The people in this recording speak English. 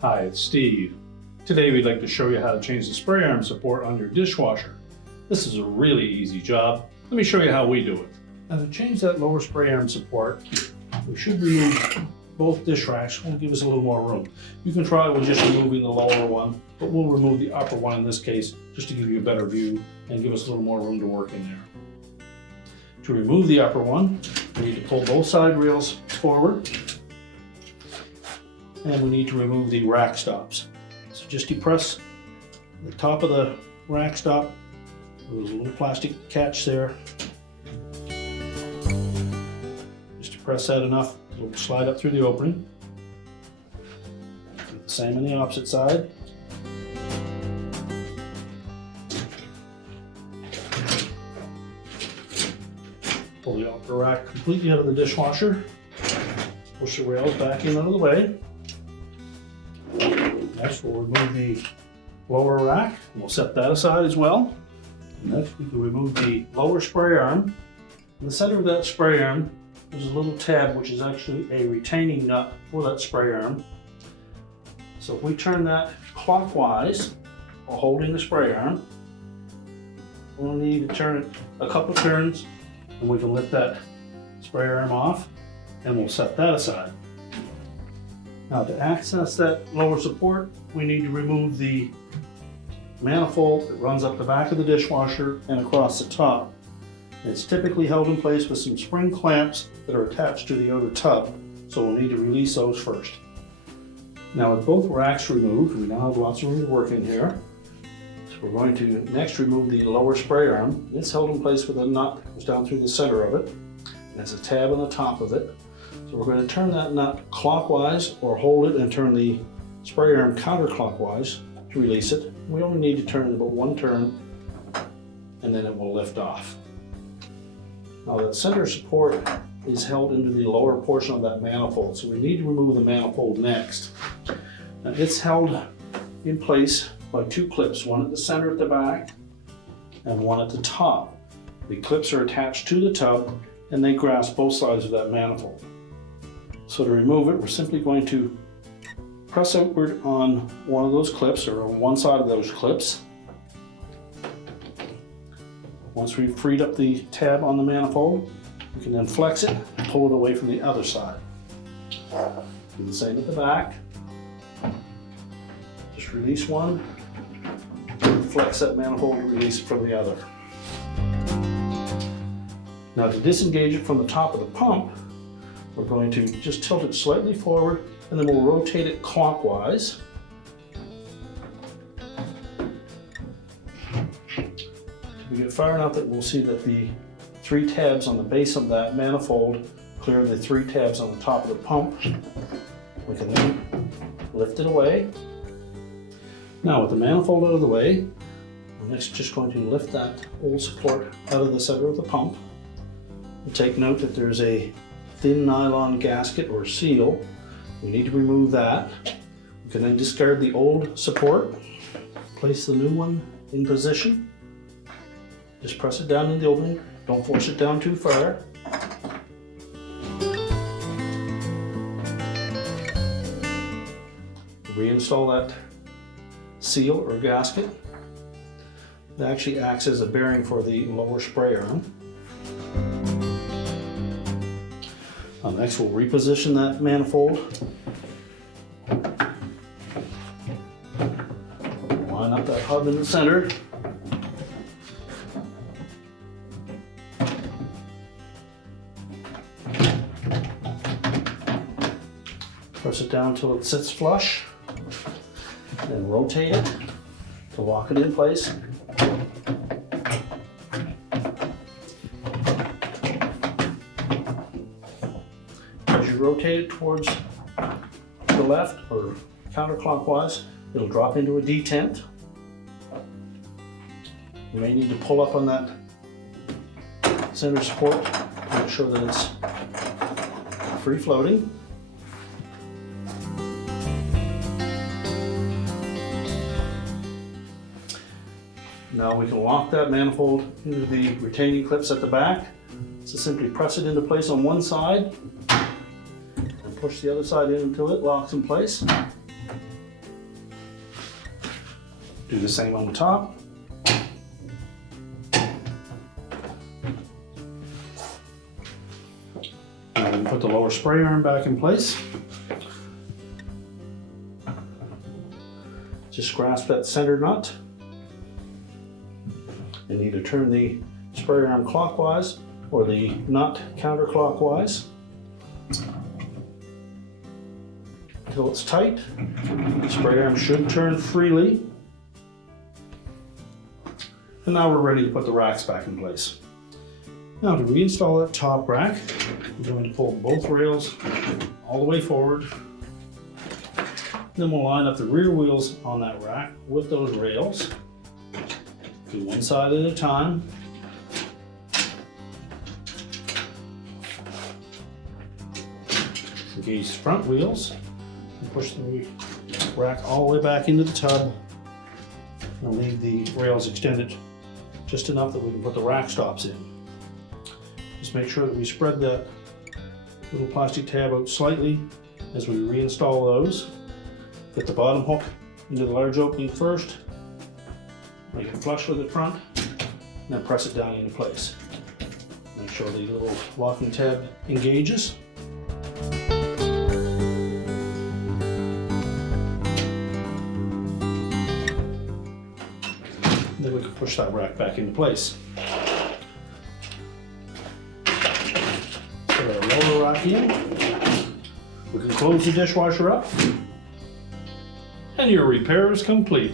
Hi, it's Steve. Today we'd like to show you how to change the spray arm support on your dishwasher. This is a really easy job. Let me show you how we do it. Now to change that lower spray arm support, we should remove both dish racks. Will give us a little more room. You can try with just removing the lower one, but we'll remove the upper one in this case just to give you a better view and give us a little more room to work in there. To remove the upper one, we need to pull both side rails forward, and we need to remove the rack stops. So just depress the top of the rack stop. There's a little plastic catch there. Just depress that enough, it'll slide up through the opening. Do the same on the opposite side. Pull the upper rack completely out of the dishwasher. Push the rails back in out of the way. Next, we'll remove the lower rack. We'll set that aside as well. Next, we can remove the lower spray arm. In the center of that spray arm, there's a little tab which is actually a retaining nut for that spray arm. So if we turn that clockwise while holding the spray arm, we'll need to turn it a couple of turns and we can lift that spray arm off and we'll set that aside. Now to access that lower support, we need to remove the manifold that runs up the back of the dishwasher and across the top. It's typically held in place with some spring clamps that are attached to the outer tub, so we'll need to release those first. Now with both racks removed, we now have lots of room to work in here. So we're going to next remove the lower spray arm. It's held in place with a nut that goes down through the center of it. And there's a tab on the top of it. So we're going to turn that nut clockwise or hold it and turn the spray arm counterclockwise to release it. We only need to turn it about one turn and then it will lift off. Now the center support is held into the lower portion of that manifold, so we need to remove the manifold next. Now it's held in place by two clips, one at the center at the back and one at the top. The clips are attached to the tub and they grasp both sides of that manifold. So to remove it, we're simply going to press outward on one of those clips or on one side of those clips. Once we've freed up the tab on the manifold, we can then flex it and pull it away from the other side. Do the same at the back. Just release one, flex that manifold and release it from the other. Now to disengage it from the top of the pump, we're going to just tilt it slightly forward and then we'll rotate it clockwise. We get far enough that we'll see that the three tabs on the base of that manifold clear the three tabs on the top of the pump. We can then lift it away. Now with the manifold out of the way, we're next just going to lift that old support out of the center of the pump. We'll take note that there's a thin nylon gasket or seal. We need to remove that. We can then discard the old support, place the new one in position. Just press it down in the opening. Don't force it down too far. Reinstall that seal or gasket. It actually acts as a bearing for the lower spray arm. Next, we'll reposition that manifold. Line up that hub in the center. Press it down until it sits flush. Then rotate it to lock it in place. Rotate it towards the left or counterclockwise, it'll drop into a detent. You may need to pull up on that center support to make sure that it's free floating. Now we can lock that manifold into the retaining clips at the back. So simply press it into place on one side and push the other side in until it locks in place. Do the same on the top. Now we put the lower spray arm back in place. Just grasp that center nut and either turn the spray arm clockwise or the nut counterclockwise until it's tight. The spray arm should turn freely. And now we're ready to put the racks back in place. Now to reinstall that top rack, we're going to pull both rails all the way forward. Then we'll line up the rear wheels on that rack with those rails. Do one side at a time. Engage the front wheels and push the rack all the way back into the tub. And leave the rails extended just enough that we can put the rack stops in. Just make sure that we spread that little plastic tab out slightly as we reinstall those. Get the bottom hook into the large opening first, make it flush with the front, and then press it down into place. Make sure the little locking tab engages. Then we can push that rack back into place. Put our lower rack in. We can close the dishwasher up. And your repair is complete.